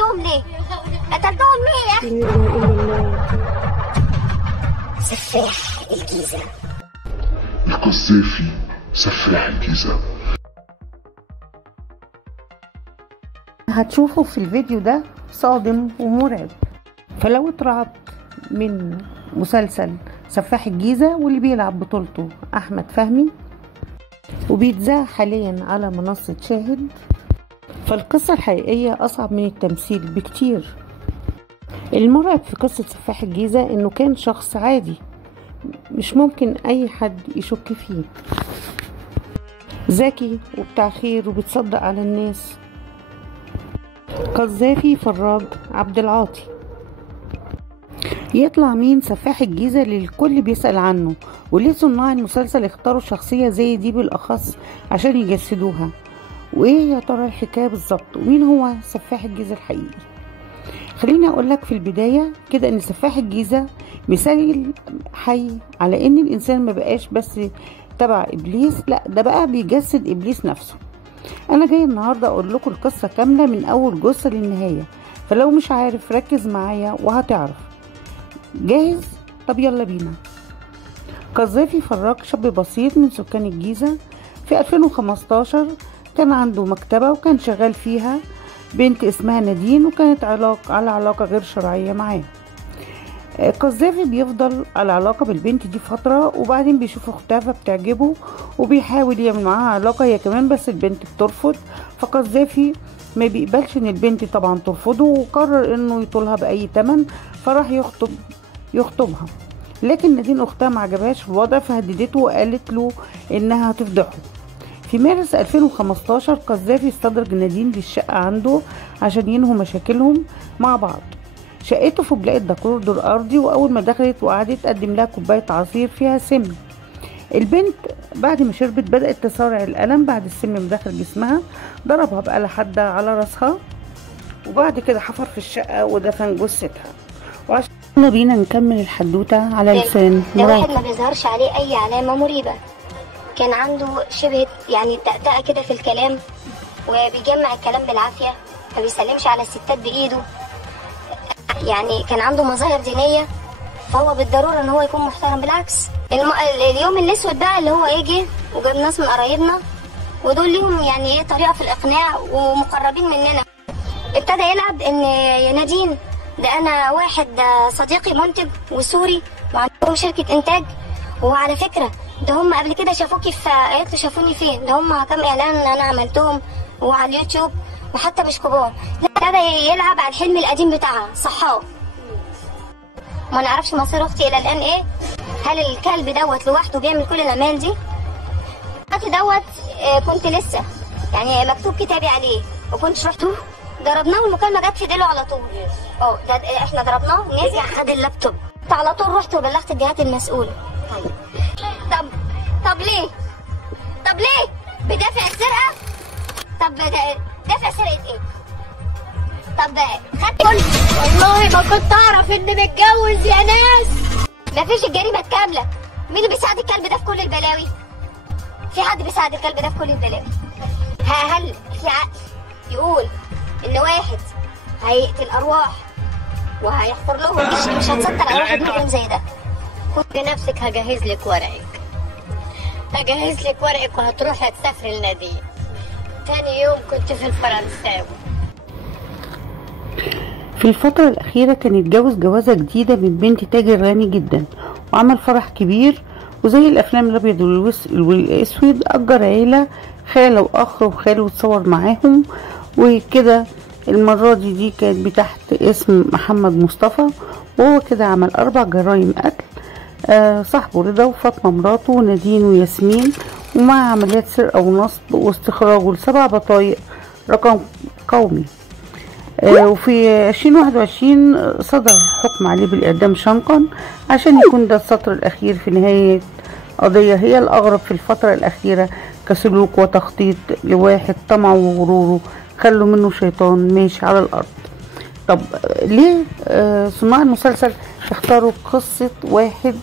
قتلتهم ليه؟ قتلتهم ليه يا اخي؟ سفاح الجيزة. القذافي سفاح الجيزة. هتشوفوا في الفيديو ده صادم ومرعب، فلو اترعبت من مسلسل سفاح الجيزة واللي بيلعب بطولته أحمد فهمي وبيتذاع حاليا على منصة شاهد، فالقصة الحقيقية أصعب من التمثيل بكتير. المرعب في قصة سفاح الجيزة إنه كان شخص عادي مش ممكن أي حد يشك فيه، ذكي وبتاع خير وبتصدق على الناس. قذافي فراج عبد العاطي. يطلع مين سفاح الجيزة اللي الكل بيسأل عنه، وليه صناع المسلسل اختاروا شخصية زي دي بالأخص عشان يجسدوها، وايه يا ترى الحكاية بالظبط، ومين هو سفاح الجيزة الحقيقي؟ خليني اقولك في البداية كده ان سفاح الجيزة مثال حي على ان الانسان ما بقاش بس تبع ابليس، لا ده بقى بيجسد ابليس نفسه. انا جاي النهاردة اقول لكم القصة كاملة من اول جثة للنهاية، فلو مش عارف ركز معايا وهتعرف. جاهز؟ طب يلا بينا. قذافي فراج شاب بسيط من سكان الجيزة. في 2015 كان عنده مكتبة وكان شغال فيها بنت اسمها نادين، وكانت على علاقة غير شرعية معاه. قذافي بيفضل على علاقة بالبنت دي فترة، وبعدين بيشوف اختها فبتعجبه وبيحاول يعمل معاها علاقة هي كمان، بس البنت بترفض. فقذافي ما بيقبلش ان البنت طبعا ترفضه، وقرر انه يطولها بأي تمن، فراح يخطبها. لكن نادين اختها ما عجبهاش الوضع، فهددته وقالت له انها هتفضحه. في مارس 2015 قذافي استدرج نادين للشقة عنده عشان ينهوا مشاكلهم مع بعض. شقته في بلاقة دكرور دور أرضي، وأول ما دخلت وقعدت قدم لها كوباية عصير فيها سم. البنت بعد ما شربت بدأت تصارع الألم بعد السم ما دخل جسمها، ضربها بآلة حادة على راسها، وبعد كده حفر في الشقة ودفن جثتها. وعشان بينا نكمل الحدوتة على لسان واحد ما بيظهرش عليه أي علامة مريبة، كان عنده شبه يعني تأتأة كده في الكلام، وبيجمع الكلام بالعافية، ما بيسلمش على الستات بإيده، يعني كان عنده مظاهر دينية، فهو بالضرورة ان هو يكون محترم. بالعكس اليوم الاسود بقى اللي هو يجي وجاب ناس من قرايبنا، ودول ليهم يعني ايه طريقة في الإقناع ومقربين مننا. ابتدى يلعب ان يا نادين ده انا واحد صديقي منتج وسوري وعندهم شركة انتاج، وعلى فكرة ده هم قبل كده شافوكي في قالت له شافوني فين، ده هم كام اعلان انا عملتهم وعلى اليوتيوب وحتى مش كبار. ابتدى يلعب على الحلم القديم بتاعها صحاه. ما نعرفش مصير اختي الى الان ايه، هل الكلب دوت لوحده بيعمل كل الاعمال دي؟ الوقت دوت كنت لسه يعني مكتوب كتابي عليه، وكنت رحت ضربناه والمكالمه جت في ديله على طول. ده احنا ضربناه نزع خد اللابتوب على طول، رحت وبلغت الجهات المسؤوله. طب ليه؟ بدافع السرقه؟ طب دافع سرقه ايه؟ طب خدت كل والله ما كنت اعرف ان متجوز يا ناس. مفيش الجريمه كامله. مين اللي بيساعد الكلب ده في كل البلاوي؟ في حد بيساعد الكلب ده في كل البلاوي؟ هل في عقل يقول ان واحد هيقتل ارواح وهيحفر لهم؟ مش هتصدق على واحد مجرم زي ده. بنفسك هجهز لك ورقك وهتروحي تسافري لنادين. تاني يوم كنت في الفرنساوي. في الفترة الأخيرة كان اتجوز جوازة جديدة من بنت تاجر غني جدا، وعمل فرح كبير، وزي الأفلام الأبيض والأسود أجر عيلة خالة وأخ وخاله وتصور معاهم وكده. المرة دي كانت بتحت اسم محمد مصطفى، وهو كده عمل 4 جرائم قتل، صاحبه رضا وفاطمة مراته ونادين وياسمين، ومع عمليات سرقة ونصب واستخراجه ل7 بطايق رقم قومي. وفي 2021 صدر حكم عليه بالإعدام شنقا، عشان يكون ده السطر الأخير في نهاية قضية هي الأغرب في الفترة الأخيرة كسلوك وتخطيط لواحد طمعه وغروره خلوا منه شيطان ماشي على الأرض. طب ليه صناع المسلسل اختاروا قصة واحد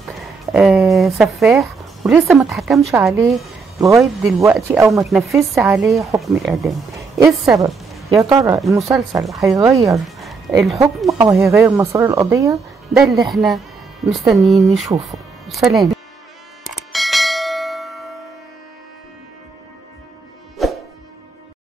سفاح ولسه ما تحكمش عليه لغاية دلوقتي أو ما تنفذش عليه حكم الإعدام؟ ايه السبب؟ يا ترى المسلسل هيغير الحكم او هيغير مسار القضية؟ ده اللي احنا مستنيين نشوفه. سلام.